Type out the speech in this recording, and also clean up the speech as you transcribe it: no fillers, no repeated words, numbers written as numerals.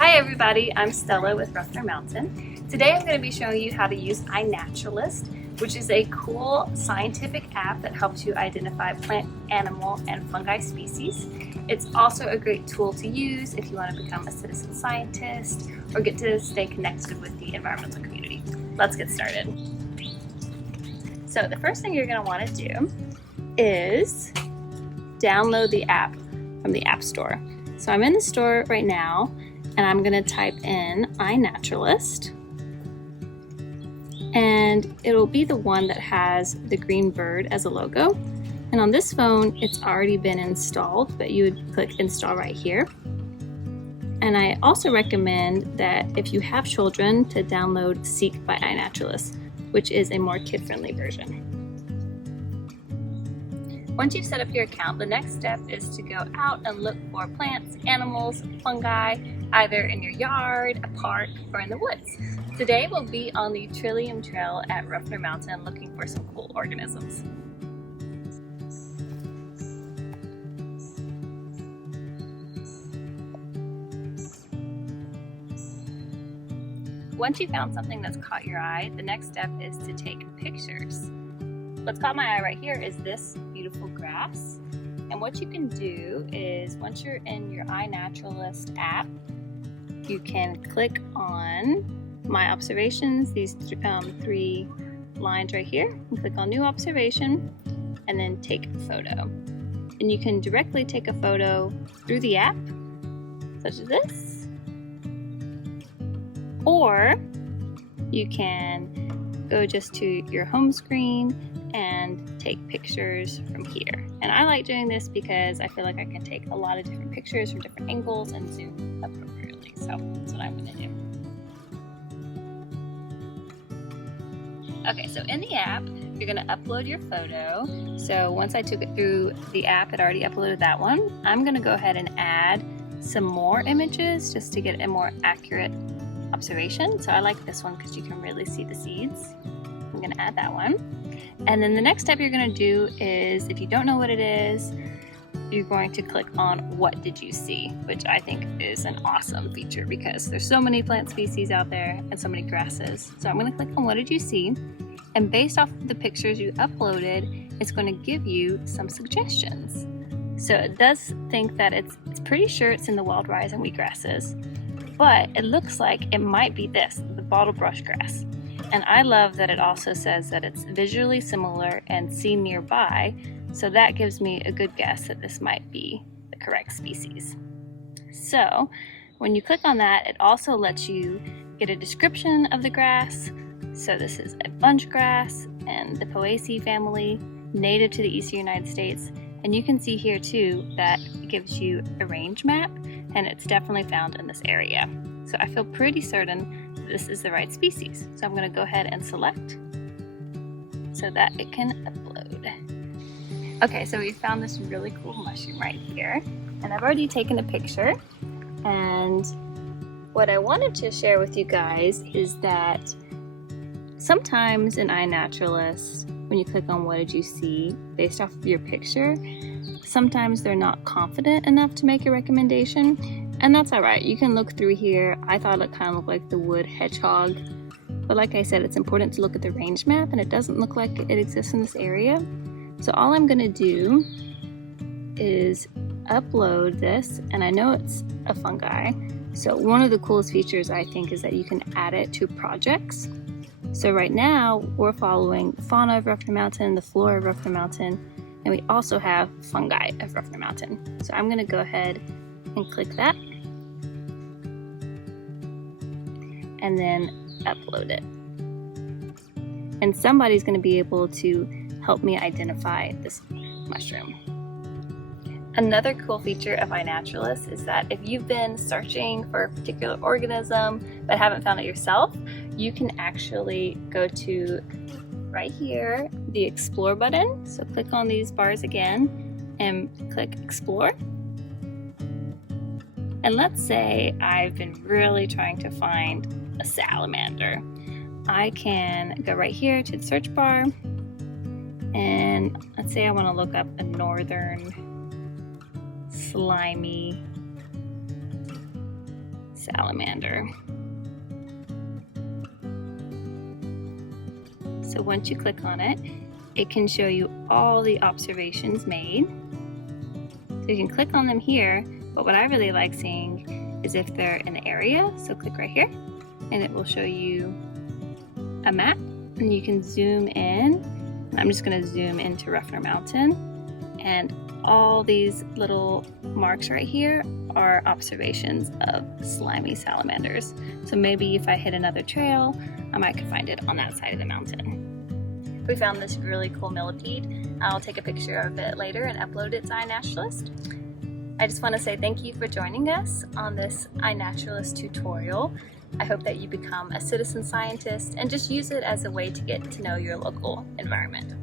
Hi everybody, I'm Stella with Ruffner Mountain. Today I'm going to be showing you how to use iNaturalist, which is a cool scientific app that helps you identify plant, animal, and fungi species. It's also a great tool to use if you want to become a citizen scientist or get to stay connected with the environmental community. Let's get started. So the first thing you're going to want to do is download the app from the App Store. So I'm in the store right now, and I'm going to type in iNaturalist, and it'll be the one that has the green bird as a logo. And on this phone, it's already been installed, but you would click install right here. And I also recommend that if you have children to download Seek by iNaturalist, which is a more kid-friendly version. Once you've set up your account, the next step is to go out and look for plants, animals, fungi, either in your yard, a park, or in the woods. Today we'll be on the Trillium Trail at Ruffner Mountain looking for some cool organisms. Once you've found something that's caught your eye, the next step is to take pictures. What's caught my eye right here is this beautiful grass. And what you can do is, once you're in your iNaturalist app, you can click on My Observations, these three lines right here, and click on New Observation, and then Take a Photo. And you can directly take a photo through the app, such as this, or you can go just to your home screen and take pictures from here. And I like doing this because I feel like I can take a lot of different pictures from different angles and zoom appropriately. So that's what I'm going to do. Okay, so in the app, you're going to upload your photo. So once I took it through the app, it already uploaded that one. I'm going to go ahead and add some more images just to get a more accurate observation. So I like this one because you can really see the seeds. I'm going to add that one. And then the next step you're going to do is, if you don't know what it is, you're going to click on What Did You See, which I think is an awesome feature because there's so many plant species out there and so many grasses. So I'm going to click on What Did You See, and based off of the pictures you uploaded, it's going to give you some suggestions. So it does think that it's pretty sure it's in the wild rise and wheatgrasses, but it looks like it might be this, the bottle brush grass. And I love that it also says that it's visually similar and seen nearby, so that gives me a good guess that this might be the correct species. So when you click on that, it also lets you get a description of the grass. So this is a bunch grass and the Poaceae family, native to the eastern United States. And you can see here too that it gives you a range map, and it's definitely found in this area. So I feel pretty certain this is the right species. So I'm going to go ahead and select so that it can upload. Okay, so we found this really cool mushroom right here, and I've already taken a picture. And what I wanted to share with you guys is that sometimes in iNaturalist, when you click on What Did You See, based off of your picture, sometimes they're not confident enough to make a recommendation. And that's alright, you can look through here. I thought it kind of looked like the wood hedgehog. But like I said, it's important to look at the range map, and it doesn't look like it exists in this area. So all I'm going to do is upload this, and I know it's a fungi. So one of the coolest features I think is that you can add it to projects. So right now, we're following fauna of Ruffner Mountain, the flora of Ruffner Mountain, and we also have fungi of Ruffner Mountain. So I'm going to go ahead and click that, and then upload it. And somebody's going to be able to help me identify this mushroom. Another cool feature of iNaturalist is that if you've been searching for a particular organism but haven't found it yourself, you can actually go to right here, the Explore button. So click on these bars again and click Explore. And let's say I've been really trying to find a salamander. I can go right here to the search bar, and let's say I want to look up a northern slimy salamander. So once you click on it, it can show you all the observations made. So you can click on them here, but what I really like seeing is if they're in the area. So click right here and it will show you a map, and you can zoom in. I'm just going to zoom into Ruffner Mountain, and all these little marks right here are observations of slimy salamanders. So maybe if I hit another trail, I might could find it on that side of the mountain. We found this really cool millipede. I'll take a picture of it later and upload it to iNaturalist. I just want to say thank you for joining us on this iNaturalist tutorial. I hope that you become a citizen scientist and just use it as a way to get to know your local environment.